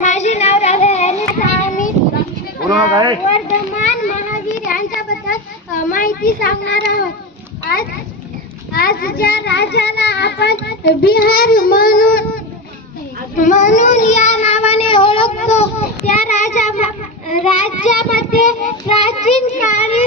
माझे नाव. वर्धमान महावीर यांच्याबद्दल माहिती सांगणार आहोत आज आज ज्या राजाला आपण बिहार म्हणून म्हणून या नावाने ओळखतो त्या राजा राज्यामध्ये प्राचीन काळी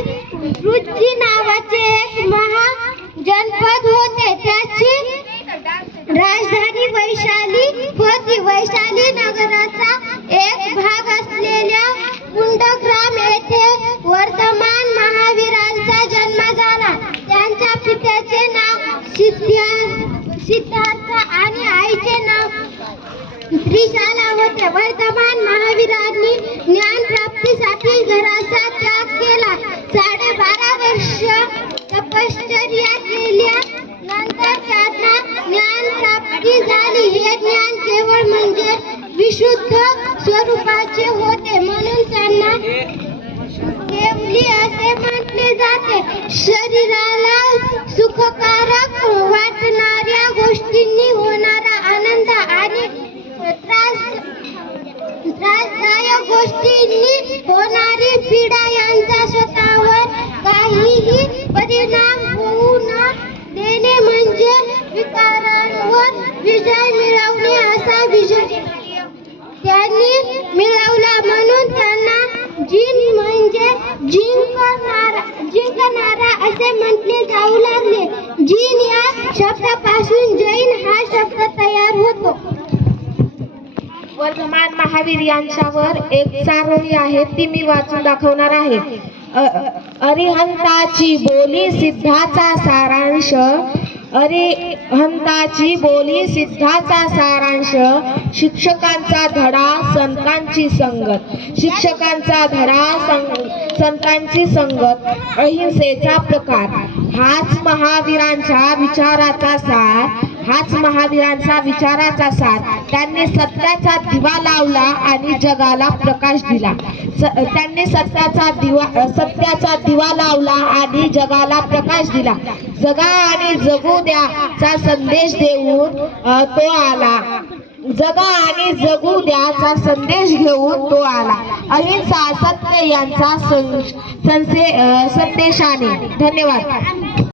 नगराचा एक भाग असलेल्या कुंडग्राम येथे वर्धमान महावीरांचा जन्म झाला. त्यांच्या पित्याचे नाव सिद्धा सिद्धार्थ आणि आईचे नाव त्रिशाला होते. वर्धमान महावीरांनी ज्ञान प्राप्तीसाठी घराचा त्याग विशुद्ध स्वरूपाचे होते म्हणून त्यांना केवली असे म्हटले जाते. शरीराला सुखकारक वाटणाऱ्या गोष्टींनी होणारा आनंद आणि त्रास त्रासदायक गोष्टींनी होणारी पीडा जिंकणारा जिंकणारा असे म्हटले जाऊ लागले. जीन या शब्दापासून जैन हा शब्द तयार होतो. वर्धमान महावीर यांच्यावर एक सारणी आहे ती मी वाचून दाखवणार आहे. अरिहंताची बोली सिद्धाचा सारांश. अरिहंताची बोली सिद्धाचा सारांश. शिक्षकांचा धडा संतांची संगत. शिक्षकांचा धडा सं- संतांची संगत अहिंसेचा प्रकार. हाच महावीरांच्या विचाराचा सार हाच महावीरांचा विचाराचा सार. त्यांनी सत्याचा दिवा लावला आणि जगाला प्रकाश दिला. स- त्यांनी सत्याचा दिवा सत्याचा दिवा लावला आणि जगाला प्रकाश दिला. जगा आणि जगू द्या चा संदेश देऊन तो आला. जगा आणि जगू द्याचा संदेश घेऊन तो आला. अहिंसा सत्य यांचा संसे संदेशाने. धन्यवाद.